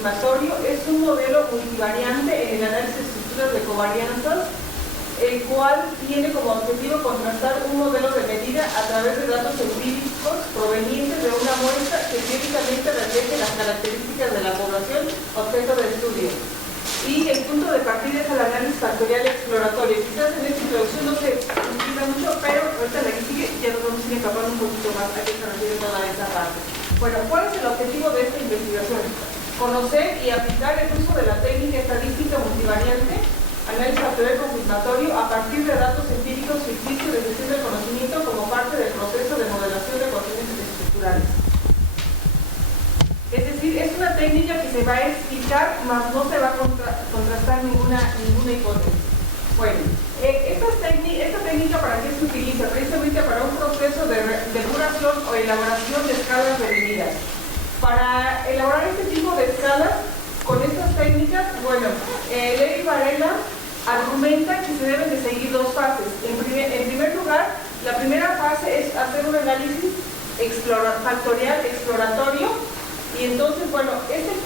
confirmatorio es un modelo multivariante en el análisis de estructuras de covarianzas, el cual tiene como objetivo contrastar un modelo de medida a través de datos empíricos provenientes de una muestra que teóricamente refleje las características de la población objeto de estudio. Y el punto de partida es el análisis factorial exploratorio. Quizás en esta introducción no se entienda mucho, pero ahorita la que sigue ya nos vamos a ir empapando un poquito más a qué se refiere toda esa parte. Bueno, ¿cuál es el objetivo de esta investigación? Conocer y aplicar el uso de la técnica estadística multivariante, análisis factorial confirmatorio, a partir de datos empíricos ficticios de gestión del conocimiento como parte del proceso de modelación de coeficientes estructurales. Es decir, es una técnica que se va a explicar, mas no se va a contrastar ninguna hipótesis. Bueno, esta técnica ¿para qué se utiliza? Precisamente para un proceso de depuración o elaboración de escalas de medidas. Para elaborar este tipo de escalas, con estas técnicas, bueno, Levi Varela argumenta que se deben de seguir dos fases. En primer lugar, la primera fase es hacer un análisis factorial exploratorio, y entonces, bueno,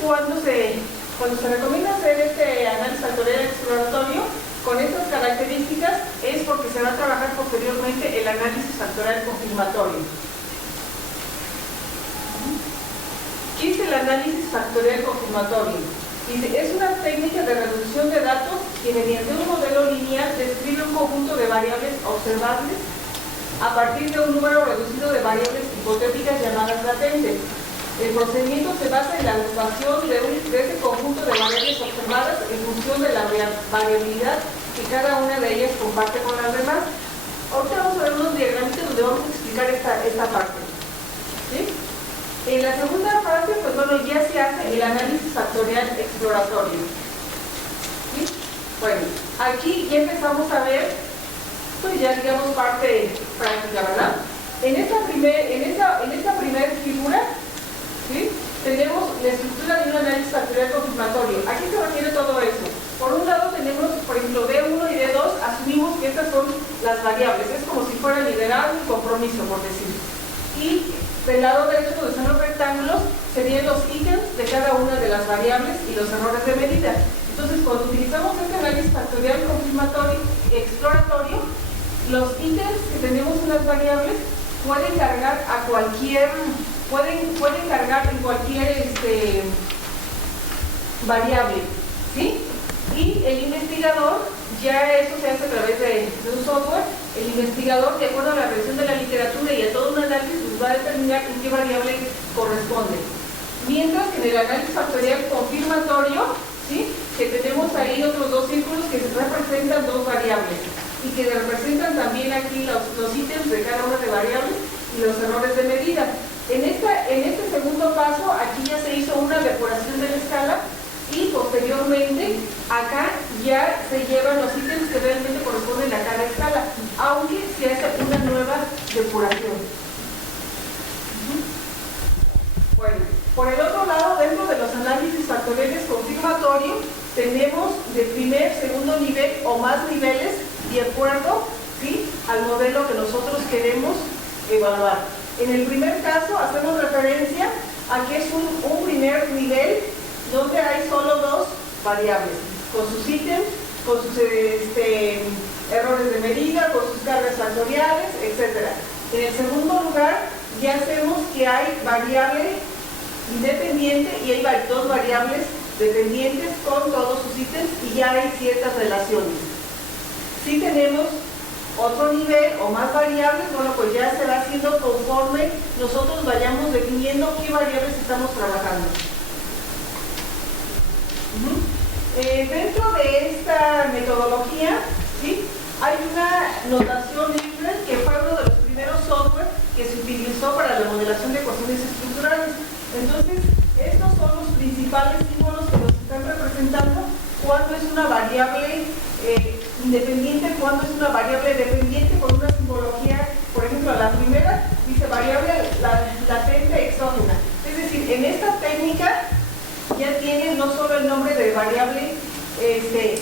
cuando se recomienda hacer este análisis factorial exploratorio con estas características es porque se va a trabajar posteriormente el análisis factorial confirmatorio. ¿Qué es el análisis factorial confirmatorio? Dice, es una técnica de reducción de datos que mediante un modelo lineal describe un conjunto de variables observables a partir de un número reducido de variables hipotéticas llamadas latentes. El procedimiento se basa en la agrupación de ese conjunto de variables observadas en función de la variabilidad que cada una de ellas comparte con las demás. Ahorita vamos a ver unos diagramitas donde vamos a explicar esta parte. ¿Sí? En la segunda fase, pues bueno, ya se hace el análisis factorial exploratorio. ¿Sí? Bueno, aquí ya empezamos a ver, pues ya digamos parte práctica, ¿verdad? En esta primera figura, ¿sí?, tenemos la estructura de un análisis factorial confirmatorio. ¿A qué se refiere todo eso? Por un lado tenemos, por ejemplo, D1 y D2, asumimos que estas son las variables. Es como si fuera liderazgo y compromiso, por decir. Y del lado derecho, donde están los rectángulos, serían los ítems de cada una de las variables y los errores de medida. Entonces, cuando utilizamos este análisis factorial confirmatorio exploratorio, los ítems que tenemos en las variables pueden cargar a cualquier, pueden cargar en cualquier variable, ¿sí? Y el investigador, ya eso se hace a través de un software, el investigador, de acuerdo a la revisión de la literatura y a todo un análisis, pues va a determinar en qué variable corresponde. Mientras que en el análisis factorial confirmatorio, ¿sí?, que tenemos ahí otros dos círculos que representan dos variables y que representan también aquí los ítems de cada una de variables y los errores de medida. En este segundo paso, aquí ya se hizo una depuración de la escala y posteriormente acá ya se llevan los ítems que realmente corresponden a cada escala, aunque se hace una nueva depuración. Bueno, por el otro lado, dentro de los análisis factoriales confirmatorios, tenemos de primer, segundo nivel o más niveles de acuerdo, ¿sí?, al modelo que nosotros queremos evaluar. En el primer caso hacemos referencia a que es un primer nivel donde hay solo dos variables, con sus ítems, con sus errores de medida, con sus cargas factoriales, etc. En el segundo lugar ya hacemos que hay variable independiente y hay dos variables dependientes con todos sus ítems y ya hay ciertas relaciones. Si tenemos otro nivel o más variables, bueno, pues ya se va haciendo conforme nosotros vayamos definiendo qué variables estamos trabajando. Dentro de esta metodología, ¿sí?, hay una notación libre que fue uno de los primeros software que se utilizó para la modelación de ecuaciones estructurales. Entonces, estos son los principales símbolos que nos están representando cuándo es una variable independiente, cuándo es una variable dependiente, con una simbología. Por ejemplo, la primera dice variable latente exógena. Es decir, en esta técnica ya tiene no solo el nombre de variable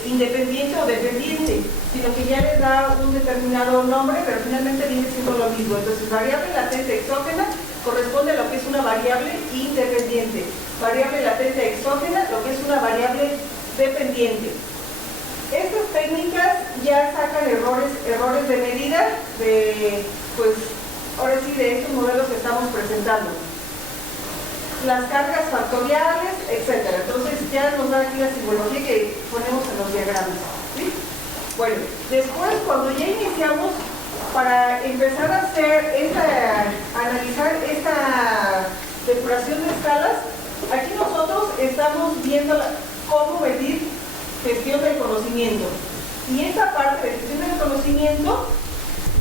independiente o dependiente, sino que ya le da un determinado nombre, pero finalmente viene siendo lo mismo. Entonces, variable latente exógena corresponde a lo que es una variable independiente. Variable latente exógena, lo que es una variable dependiente. Estas técnicas ya sacan errores de medida de, pues, ahora sí, de estos modelos que estamos presentando. Las cargas factoriales, etcétera. Entonces ya nos da aquí la simbología que ponemos en los diagramas, ¿sí? Bueno, después cuando ya iniciamos para empezar a analizar esta depuración de escalas, aquí nosotros estamos viendo cómo medir gestión del conocimiento. Y esta parte de gestión del conocimiento,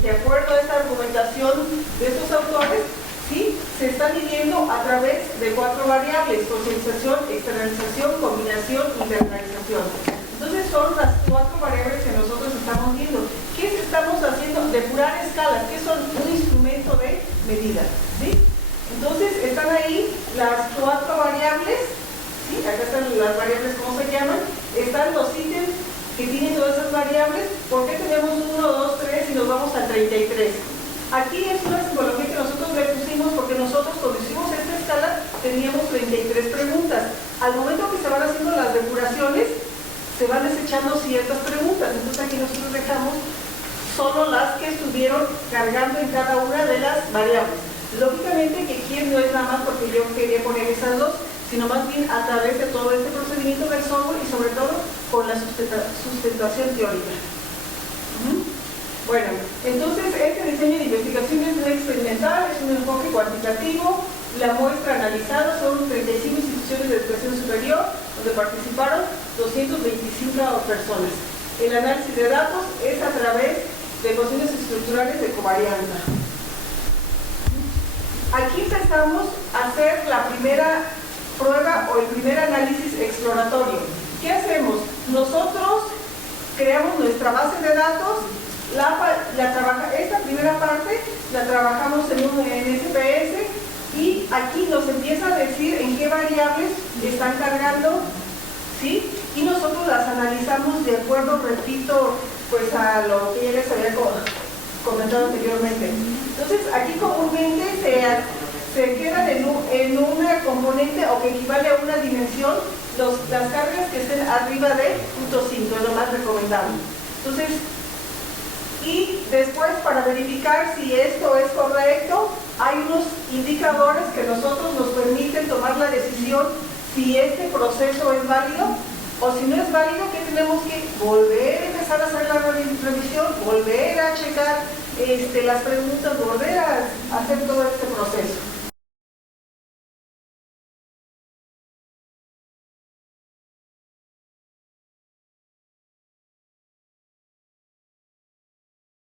de acuerdo a esta argumentación de estos autores, ¿sí?, se está midiendo a través de 4 variables: conscientización, externalización, combinación, internalización. Entonces son las 4 variables que nosotros estamos viendo. ¿Qué estamos haciendo? Depurar escalas, que son un instrumento de medida, ¿sí? Entonces están ahí las 4 variables, ¿sí? Acá están las variables, ¿cómo se llaman? Están los ítems que tienen todas esas variables. ¿Por qué tenemos 1, 2, 3 y nos vamos al 33? Aquí es una simbología que nosotros le pusimos porque nosotros cuando hicimos esta escala teníamos 33 preguntas. Al momento que se van haciendo las depuraciones, se van desechando ciertas preguntas. Entonces aquí nosotros dejamos solo las que estuvieron cargando en cada una de las variables. Lógicamente que aquí no es nada más porque yo quería poner esas dos, sino más bien a través de todo este procedimiento del software y sobre todo con la sustentación teórica. Bueno, entonces este diseño de investigación es experimental, es un enfoque cuantitativo. La muestra analizada son 35 instituciones de educación superior, donde participaron 225 personas. El análisis de datos es a través de ecuaciones estructurales de covarianza. Aquí empezamos a hacer la primera prueba o el primer análisis exploratorio. ¿Qué hacemos? Nosotros creamos nuestra base de datos. Esta primera parte la trabajamos en SPS y aquí nos empieza a decir en qué variables están cargando, ¿sí? Y nosotros las analizamos de acuerdo, repito, pues a lo que ya les había comentado anteriormente. Entonces aquí comúnmente se quedan en una componente o que equivale a una dimensión las cargas que estén arriba de 0.5, es lo más recomendable. Entonces, y después para verificar si esto es correcto, hay unos indicadores que nosotros nos permiten tomar la decisión si este proceso es válido o si no es válido, que tenemos que volver a empezar a hacer la revisión, volver a checar las preguntas, volver a hacer todo este proceso.